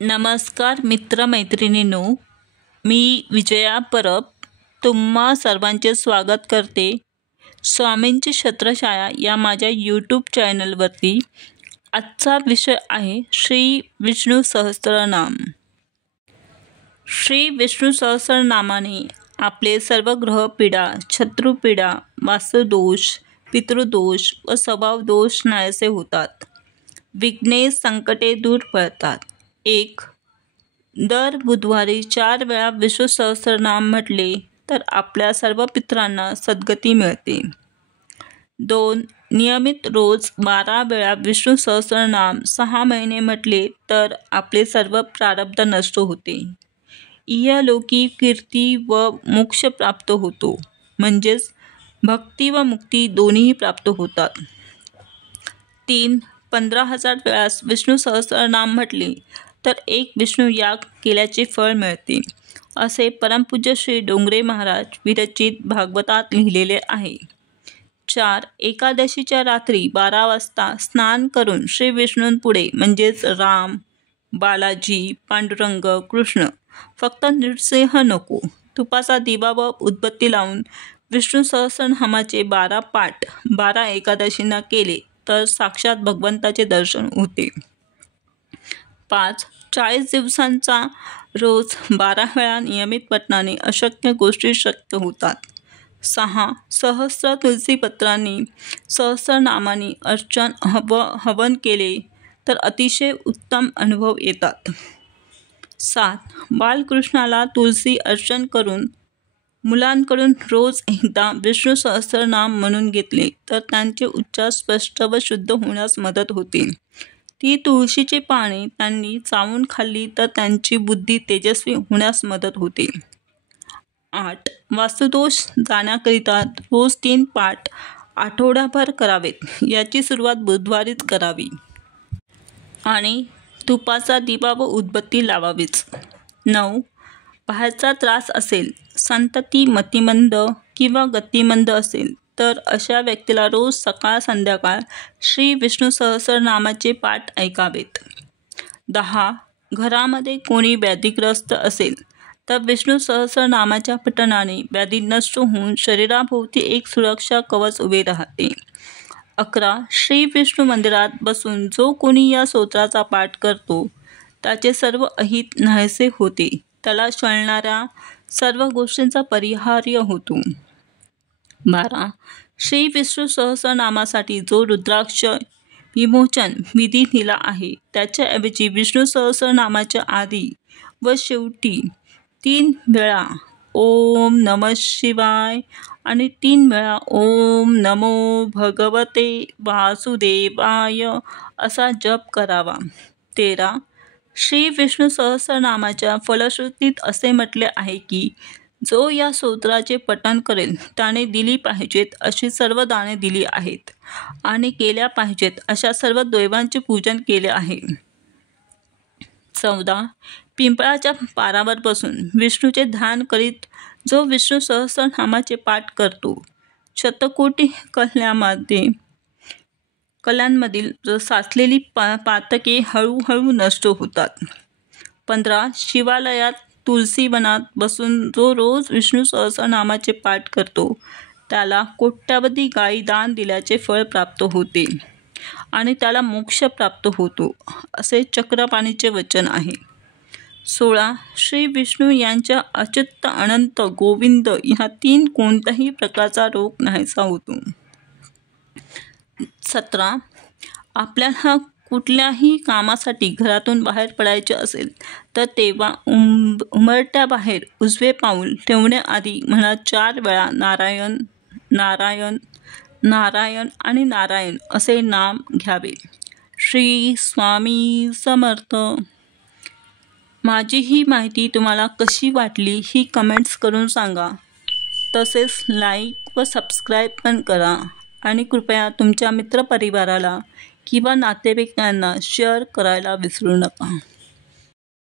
नमस्कार मित्रमैत्रिणींनो, मी विजया परब तुम्हा सर्वांचे स्वागत करते. स्वामींची छत्रछाया या माझ्या यूट्यूब चॅनलवरती. आजचा विषय आहे श्री विष्णू सहस्त्रनाम. श्री विष्णू सहस्त्रनामाने आपले सर्व ग्रहपीडा, शत्रुपीडा, वास्तुदोष, पितृदोष व स्वभावदोष नाहीसे होतात. विघ्ने, संकटे दूर पळतात. 1. दर बुधवारी 4 वेळा विष्णू सहस्त्रनाम म्हटले तर आपल्या सर्व पितरांना सद्गती मिळते. 2. नियमित रोज 12 वेळा विष्णू सहस्त्रनाम 6 महिने म्हटले तर आपले सर्व प्रारब्ध नष्ट होते. इहलोकी कीर्ती व मोक्ष प्राप्त होतो, म्हणजेच भक्ती व मुक्ती दोन्हीही प्राप्त होतात. 3. 15,000 वेळास विष्णू सहस्त्रनाम म्हटले तर एक विष्णू याग केल्याचे फळ मिळते, असे परमपूज्य श्री डोंगरे महाराज विरचित भागवतात लिहिलेले आहे. 4. एकादशीच्या रात्री 12 वाजता स्नान करून श्री विष्णूंपुढे म्हणजेच राम, बालाजी, पांडुरंग, कृष्ण, फक्त नृसिंह नको, तुपाचा दिवा व उदबत्ती लावून विष्णू सहस्त्रनामाचे 12 पाठ 12 एकादशींना केले तर साक्षात भगवंताचे दर्शन होते. 5. 40 दिवसांचा रोज 12 वेळा नियमित पठणाने अशक्य गोष्टी शक्य होतात. 6. सहस्त्र तुलसीपत्रांनी सहस्त्रनामाने अर्चन हवन केले तर अतिशय उत्तम अनुभव येतात. 7. बालकृष्णाला तुलसी अर्चन करून मुलांकडून रोज एकदा विष्णू सहस्त्रनाम म्हणून घेतले तर त्यांचे उच्चार स्पष्ट व शुद्ध होण्यास मदत होते. ती तुळशीची पाने त्यांनी चावून खाल्ली तर त्यांची बुद्धी तेजस्वी होण्यास मदत होते. 8. वास्तुदोष जाण्याकरिता रोज 3 पाठ आठवडाभर करावेत. याची सुरुवात बुधवारीच करावी आणि तुपाचा दिवा व उदबत्ती लावावीच. 9. बाहेरचा त्रास असेल, संतती मतिमंद किंवा गतिमंद असेल तर अशा व्यक्तीला रोज सकाळ संध्याकाळ श्री विष्णू सहस्त्रनामाचे पाठ ऐकावेत. 10. घरामध्ये कोणी व्याधिग्रस्त असेल तर विष्णू सहस्त्रनामाच्या पठणाने व्याधी नष्ट होऊन शरीराभोवती एक सुरक्षा कवच उभे राहते. 11. श्री विष्णू मंदिरात बसून जो कोणी या स्तोत्राचा पाठ करतो त्याचे सर्व अहित नाहीसे होते, त्याला छळणाऱ्या सर्व गोष्टींचा परिहार्य होतो. 12. श्री विष्णू सहस्त्रनामासाठी जो रुद्राक्ष विमोचन विधी दिला आहे त्याच्याऐवजी विष्णू सहस्त्रनामाच्या आधी व शेवटी 3 वेळा ओम नमः शिवाय आणि 3 वेळा ओम नमो भगवते वासुदेवाय असा जप करावा. 13. श्री विष्णू सहस्त्रनामाच्या फलश्रुतीत असे म्हटले आहे की जो या स्तोत्राचे पठण करेल त्याने दिली पाहिजेत अशी सर्व दाने दिली आहेत आणि केल्या पाहिजेत अशा सर्व दैवांचे पूजन केले आहे. 14. पिंपळाच्या पारावर बसून विष्णूचे ध्यान करीत जो विष्णू सहस्त्रनामाचे पाठ करतो शतकोटी कल्यांमधील साचलेली पातके हळूहळू नष्ट होतात. 15. शिवालयात तुलसीवनात बसून जो रोज विष्णू सहस्त्रनामाचे पाठ करतो त्याला कोट्यावधी गायी दान दिल्याचे फळ प्राप्त होते आणि त्याला मोक्ष प्राप्त होतो, असे चक्रपाणीचे वचन आहे. 16. श्री विष्णू यांच्या अच्युत, अनंत, गोविंद ह्या 3 कोणत्याही प्रकारचा रोग नाहीसा होतो. 17. आपल्याला कुठल्याही कामासाठी घरातून बाहेर पडायचे असेल तर तेव्हा उंबरठ्याबाहेर उजवे पाऊल ठेवण्याआधी म्हणा 4 वेळा नारायण नारायण नारायण आणि नारायण असे नाम घ्यावे. श्री स्वामी समर्थ. माझी ही माहिती तुम्हाला कशी वाटली ही कमेंट्स करून सांगा. तसेच लाईक व सबस्क्राईब पण करा आणि कृपया तुमच्या मित्रपरिवाराला किंवा नातेवाईकांना शेअर करायला विसरू नका.